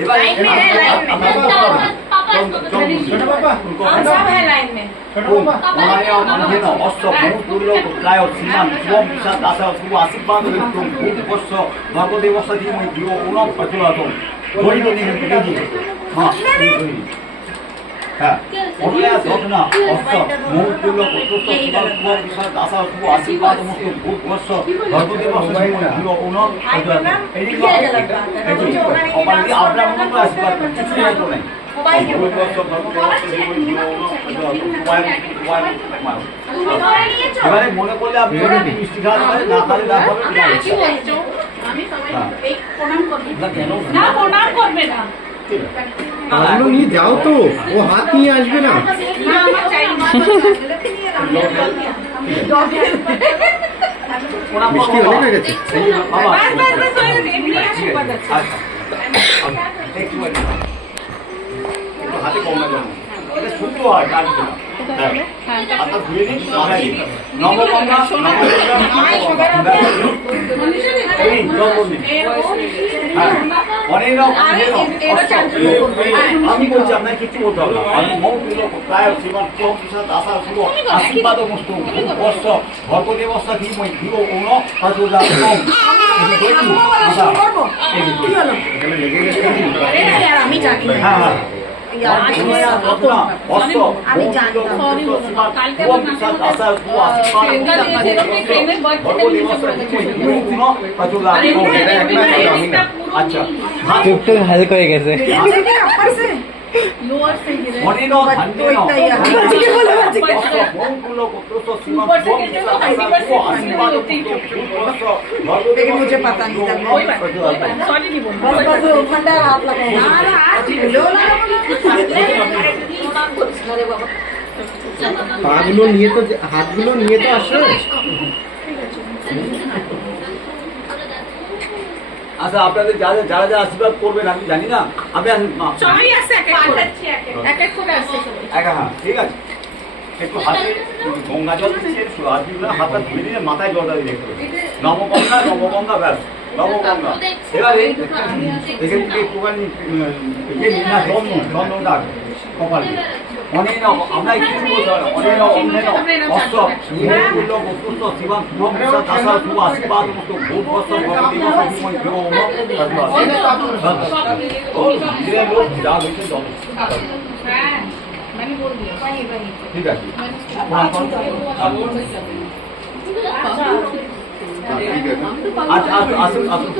এবার হ্যাঁ অনয়া দগ্না অস্ত মুহূর্তুল্য পুত্রস্ত সুভাগ বিষয় দাসা শুভ আশীর্বাদ মুক্ত ভূত বর্ষ ধর্মদেব হিরো উন এই অপালি আপনার মনে আশীর্বাদ কিছু নাই তো নাই ভূত বর্ষ এবারে মনে করলে আপনি মিষ্টি খাওয়া না খালি না খাবে আমি সবাই প্রণাম করব না প্রণাম করবে না আলো নিয়ে যাও তো, ও হাত নিয়ে আসবে না। মিষ্টি অনেক হয়ে গেছে। হাতে কম না এটা শুদ্ধ হয় কাজ না হাতটা ধুয়ে দিন নবগঙ্গা আমি বলছি আপনার কিছু বলতে হবে আমি প্রায় জীবন আশা শুভ আশীর্বাদ মস্তু বর্ষ ভগদেবস্থা ধীময় ধীর অন আমি জানি হ্যাঁ আচ্ছা হালকা হয়ে গেছে मुझे पता नहीं था পাগুলো নিয়ে তো, হাতগুলো নিয়ে তো আসো। আচ্ছা আপনাদের যারা যারা যারা আশীর্বাদ করবেন আমি জানি না আমি হ্যাঁ ঠিক আছে একটু হাতে গঙ্গা জল দিচ্ছে হাতটা ধুয়ে দিলে মাথায় জলটা দিয়ে দেখতে নবগঙ্গা নবগঙ্গা ব্যাস নবগঙ্গা এবারে এখান থেকে একটুখানি জন্মটা কপাল অনেক আমরা কিছু বলতে পারি অনেক অন্ধেন অস্ত মূল্য বস্তুস্থ শিবান শুভম দাসা শুভ আশীর্বাদ মতো ভূত বস্ত লোক যা হয়েছে জল ঠিক আছে আচ্ছা আসুন আসুন